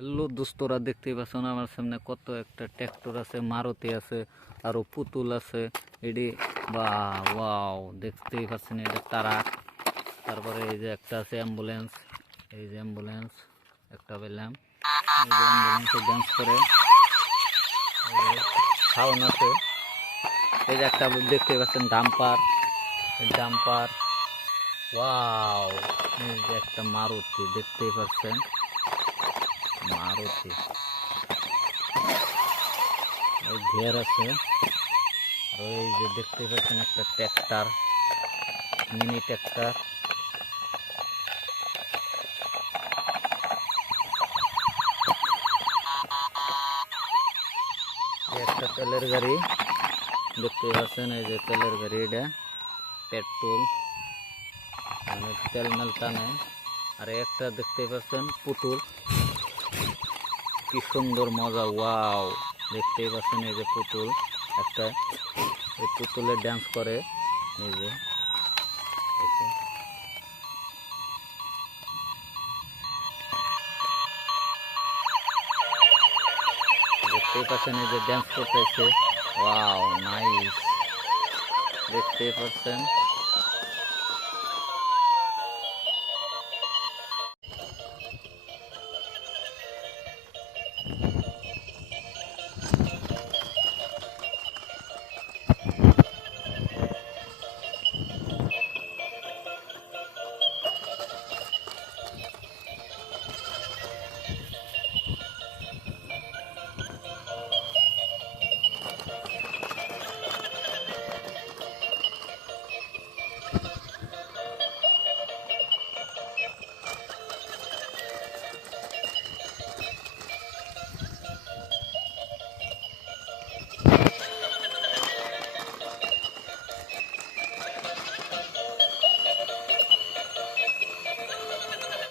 Hello দোস্তরা, দেখতেই পাচ্ছেন আমার সামনে কত একটা ট্র্যাক্টর আছে, মারুতি আছে, আরো পুতুল আছে। এটি বা ওয়াও, দেখতেই পাচ্ছেন এটা ট্রাক। তারপরে এই যে একটা আছে অ্যাম্বুলেন্স, এই যে অ্যাম্বুলেন্স একটা পেলাম, এই যে অ্যাম্বুলেন্সে ডান্স করে, সাউন্ড আছে। এই যে একটা দেখতে পাচ্ছেন ডাম্পার, ডাম্পার ওয়াও। এই যে একটা মারুতি দেখতেই পাচ্ছেন, মারুতি এই ঘের আছে। আর ওই যে দেখতে পাচ্ছেন একটা ট্র্যাক্টর, মিনি ট্র্যাক্টর। একটা তেলের গাড়ি দেখতে পাচ্ছেন, এই যে তেলের গাড়ি, এটা পেট্রোল তেল মেল টানে। আর একটা দেখতে পাচ্ছেন পুতুল, কি সুন্দর মজা, ওয়াও। দেখতেই পাচ্ছেন এই যে পুতুল একটা, এই পুতুলে ডান্স করে, এই যে দেখতেই পাচ্ছেন এই যে ডান্স করতেছে, ওয়াও নাইস। দেখতেই পাচ্ছেন